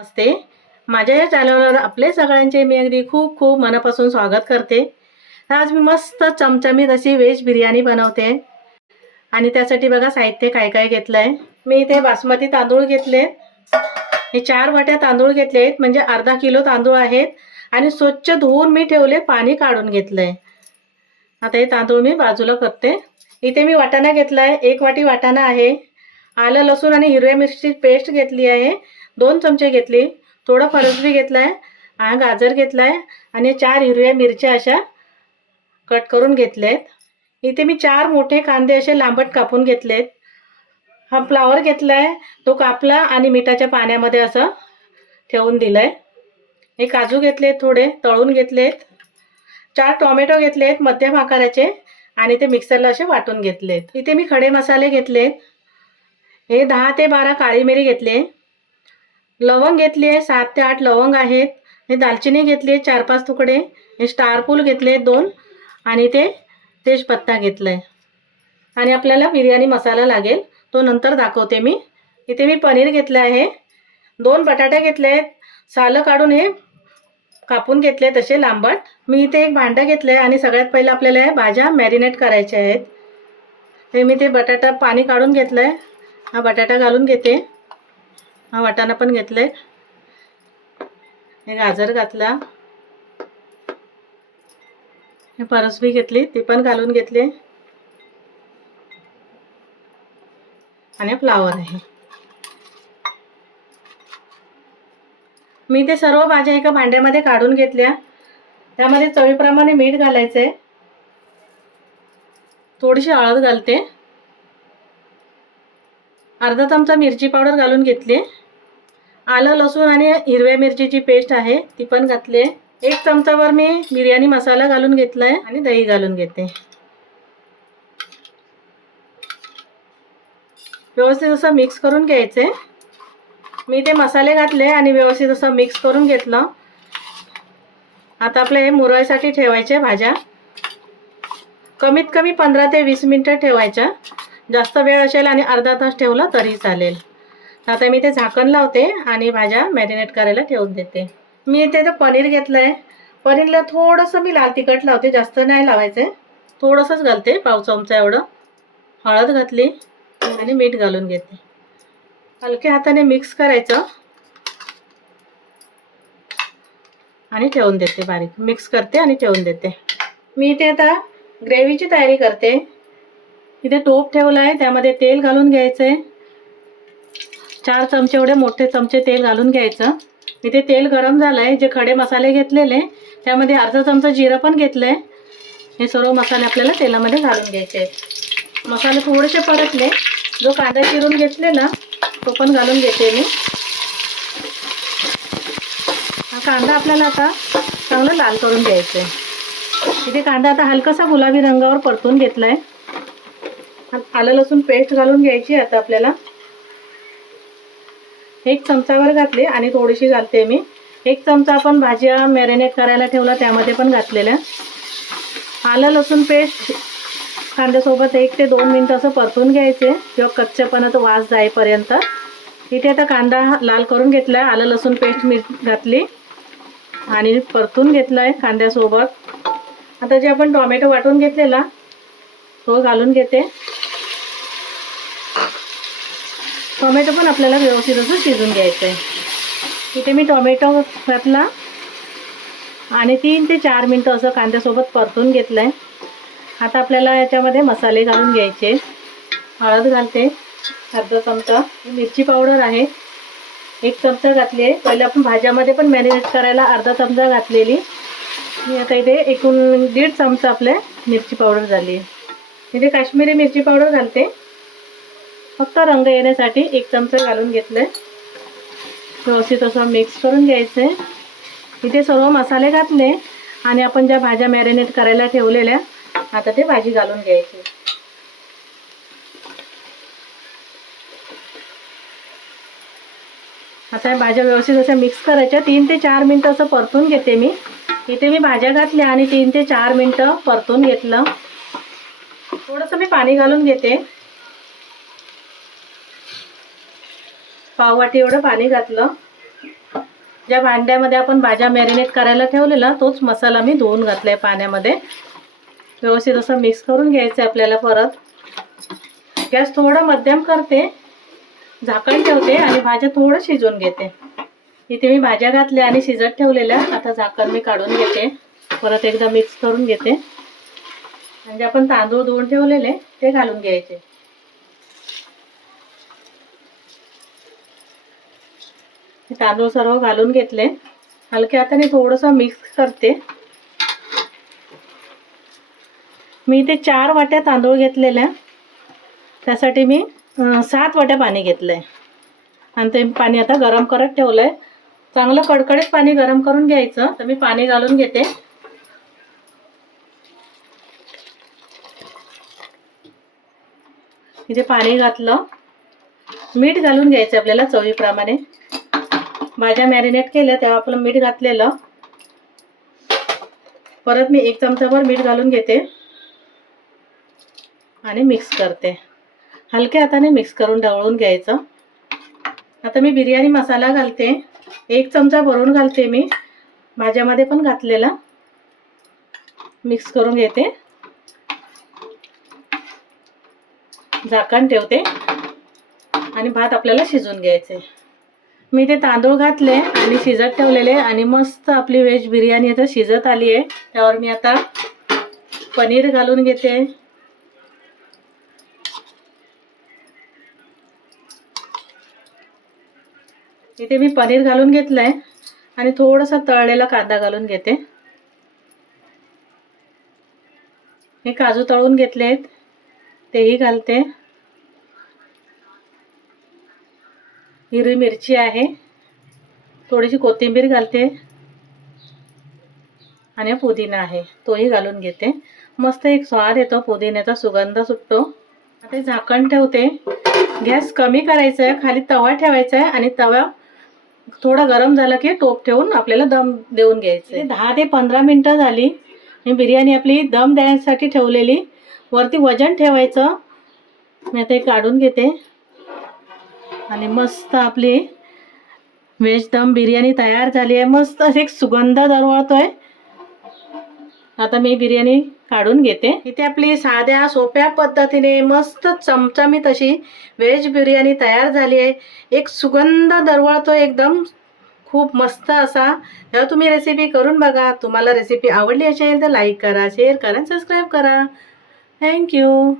नमस्ते. माझ्या या चॅनलवर आपले सगळ्यांचे मी अगदी खूप खूप मनापासून स्वागत करते. आज मी मस्त चमचमीत अशी व्हेज बिर्याणी बनवते. आणि त्यासाठी बघा साहित्य काय काय घेतलं आहे मी इथे बासमती तांदूळ घेतले. हे चार वाट्या तांदूळ घेतले आहेत. म्हणजे अर्धा किलो तांदूळ आहेत. आणि स्वच्छ धुवून मी ठेवले पाणी काढून घेतलं आहे आता हे तांदूळ मी बाजूला करते. इथे मी वाटाणा घेतला आहे एक वाटी वाटाणा आहे. आलं लसूण आणि हिरव्या मिरची पेस्ट घेतली आहे. दोन चमचे घेतली. थोडं फरसबी घेतला आहे हा गाजर घेतला आहे आणि चार हिरव्या मिरच्या अशा कट करून घेतल्या आहेत इथे मी चार मोठे कांदे असे लांबट कापून घेतलेत. हा फ्लावर घेतला आहे तो कापला आणि मिठाच्या पाण्यामध्ये असं ठेवून दिलं आहे हे काजू घेतलेत थोडे तळून घेतलेत. चार टोमॅटो घेतलेत मध्यम आकाराचे. आणि ते मिक्सरला असे वाटून घेतलेत. इथे मी खडे मसाले घेतलेत. हे दहा ते बारा काळी मिरी घेतली. लवंग घेतली आहे सात ते आठ लवंग आहेत. हे दालचिनी घेतली आहे चार पाच तुकडे. हे स्टारपूल घेतले दोन. आणि ते तेजपत्ता घेतला आहे आणि आपल्याला बिर्याणी मसाला लागेल तो नंतर दाखवते मी. इथे मी पनीर घेतलं आहे. दोन बटाटे घेतले आहेत. सालं काढून हे कापून घेतले तसे लांबट. मी इथे एक भांडं घेतलं आहे आणि सगळ्यात पहिलं आपल्याला हे भाज्या मॅरिनेट करायच्या आहेत. हे मी ते बटाटा पाणी काढून घेतलं आहे हा बटाटा घालून घेते. हा वाटाणा पण घेतले हे गाजर घातला. हे परसबी घेतली ती पण घालून घेतली. आणि फ्लावर आहे. मी ते सर्व भाज्या एका भांड्यामध्ये काढून घेतल्या. त्यामध्ये चवीप्रमाणे मीठ घालायचं आहे थोडीशी हळद घालते. अर्धा चमचा मिरची पावडर घालून घेतली. आलं लसूण आणि हिरव्या मिरचीची पेस्ट आहे. ती पण घातली आहे एक चमचावर मी बिर्याणी मसाला घालून घेतला आहे आणि दही घालून घेते. व्यवस्थित असं मिक्स करून घ्यायचे. मी ते मसाले घातले आणि व्यवस्थित असं मिक्स करून घेतलं. आता आपलं हे मुरवायसाठी ठेवायचे भाज्या. कमीत कमी पंधरा ते वीस मिनटं ठेवायच्या. जास्त वेळ असेल आणि अर्धा तास ठेवला तरी चालेल. आता मी ते झाकण लावते आणि भाज्या मॅरिनेट करायला ठेवून देते. मी इथे तर पनीर घेतलं आहे पनीरला थोडंसं मी लाल तिखट लावते जास्त नाही लावायचं आहे थोडंसंच घालते पाव चमचा एवढं. हळद घातली आणि मीठ घालून घेते. हलक्या हाताने मिक्स करायचं. आणि ठेवून देते बारीक. मिक्स करते आणि ठेवून देते. मी इथे आता ग्रेव्हीची तयारी करते. इथे टोप ठेवला आहे त्यामध्ये तेल घालून घ्यायचं आहे चार चमचे एवढे मोठे चमचे तेल घालून घ्यायचं. इथे तेल गरम झालं आहे जे खडे मसाले घेतलेले त्यामध्ये अर्धा चमचा जिरं पण घेतलं आहे हे सर्व मसाले आपल्याला तेलामध्ये घालून घ्यायचे आहेत. मसाले थोडेसे परतले. जो कांदा चिरून घेतलेला तो पण घालून घेते मी. हा कांदा आपल्याला आता चांगलं लाल करून घ्यायचा आहे इथे कांदा आता हलकासा गुलाबी रंगावर परतून घेतला आहे आलं लसूण पेस्ट घालून घ्यायची आता आपल्याला. एक चमचावर घातली आणि थोडीशी घालते मी. एक चमचा आपण भाज्या मॅरिनेट करायला ठेवला त्यामध्ये पण घातलेल्या. आलं लसूण पेस्ट कांद्यासोबत एक ते दोन मिनटं असं परतून घ्यायचे. किंवा कच्चेपणाचा वास जाईपर्यंत. इथे आता कांदा लाल करून घेतला आहे आलं लसूण पेस्ट मी घातली आणि परतून घेतला आहे कांद्यासोबत. आता जे आपण टोमॅटो वाटून घेतलेला तो घालून घेते. टोमॅटो पण आपल्याला व्यवस्थित असं शिजून घ्यायचं आहे. इथे मी टोमॅटो घातला. आणि तीन ते चार मिनटं असं कांद्यासोबत परतून घेतलं आहे आता आपल्याला याच्यामध्ये मसाले घालून घ्यायचे. हळद घालते. अर्धा चमचा. मिरची पावडर आहे. एक चमचा घातली आहे. पहिले आपण भाज्यामध्ये पण मॅरिनेट करायला अर्धा चमचा घातलेली. मी आता इथे एकूण दीड चमचा आपल्या मिरची पावडर झाली आहे. इथे काश्मीरी मिरची पावडर घालते. फक्त रंग येण्यासाठी एक चमचा घालून घेतलं आहे व्यवस्थित असं मिक्स करून घ्यायचं आहे इथे सर्व मसाले घातले आणि आपण ज्या भाज्या मॅरिनेट करायला ठेवलेल्या आता ते भाजी घालून घ्यायची. आता भाज्या व्यवस्थित अशा मिक्स करायच्या. तीन ते चार मिनटं असं परतून घेते मी. इथे मी भाज्या घातल्या आणि तीन ते चार मिनटं परतून घेतलं. थोडंसं मी पाणी घालून घेते. पाववाटी एवढं पाणी घातलं. ज्या भांड्यामध्ये आपण भाज्या मॅरिनेट करायला ठेवलेला तोच मसाला मी धुवून घातला आहे पाण्यामध्ये. व्यवस्थित असं मिक्स करून घ्यायचं आहे आपल्याला परत. गॅस थोडं मध्यम करते झाकण ठेवते आणि भाज्या थोडं शिजवून घेते. इथे मी भाज्या घातल्या आणि शिजत ठेवलेल्या. आता झाकण मी काढून घेते. परत एकदा मिक्स करून घेते. म्हणजे आपण तांदूळ धुवून ठेवलेले ते घालून घ्यायचे. तांदूळ सर्व हो, घालून घेतले. हलक्या हाताने थोडंसं मिक्स करते. मी ते चार वाट्या तांदूळ घेतलेल्या. त्यासाठी मी सात वाट्या पाणी घेतलं आहे आणि ते पाणी आता गरम करत ठेवलं आहे चांगलं कडकडीत पाणी गरम करून घ्यायचं. तर मी पाणी घालून घेते. इथे पाणी घातलं. मीठ घालून घ्यायचं आपल्याला चवीप्रमाणे. भाज्या मॅरिनेट केल्या तेव्हा आपलं मीठ घातलेलं. परत मी एक चमचाभर मीठ घालून घेते. आणि मिक्स करते. हलक्या हाताने मिक्स करून ढवळून घ्यायचं. आता मी बिर्याणी मसाला घालते. एक चमचा भरून घालते मी. भाज्यामध्ये पण घातलेला. मिक्स करून घेते. झाकण ठेवते. आणि भात आपल्याला शिजवून घ्यायचे मी ते तांदूळ घातले आणि शिजत ठेवलेले आणि मस्त आपली व्हेज बिर्याणी आता शिजत आली आहे त्यावर मी आता पनीर घालून घेते. इथे मी पनीर घालून घेतलं आहे आणि थोडासा तळलेला कांदा घालून घेते. हे काजू तळून घेतले आहेत तेही घालते. हिरवी मिरची आहे. थोडीशी कोथिंबीर घालते. आणि पुदिना आहे. तोही घालून घेते. मस्त एक स्वाद येतो पुदिन्याचा सुगंध सुटतो ते झाकण ठेवते. गॅस कमी करायचा आहे खाली तवा ठेवायचा आहे आणि तवा थोडा गरम झाला की टोप ठेवून आपल्याला दम देऊन घ्यायचं दहा ते पंधरा मिनटं झाली. मी बिर्याणी आपली दम द्यायसाठी ठेवलेली. वरती वजन ठेवायचं. मी आता काढून घेते. आणि मस्त आपली व्हेज दम बिर्याणी तयार झाली आहे. मस्त असे एक सुगंध दरवळतोय. आता मी बिर्याणी काढून घेते. इथे आपली साध्या सोप्या पद्धतीने मस्त चमचमीत अशी व्हेज बिर्याणी तयार झाली आहे. एक सुगंध दरवळतो एकदम. खूप मस्त असा. ह्या तुम्ही रेसिपी करून बघा तुम्हाला रेसिपी आवडली असेल तर लाईक करा शेअर करा सबस्क्राईब करा. थँक्यू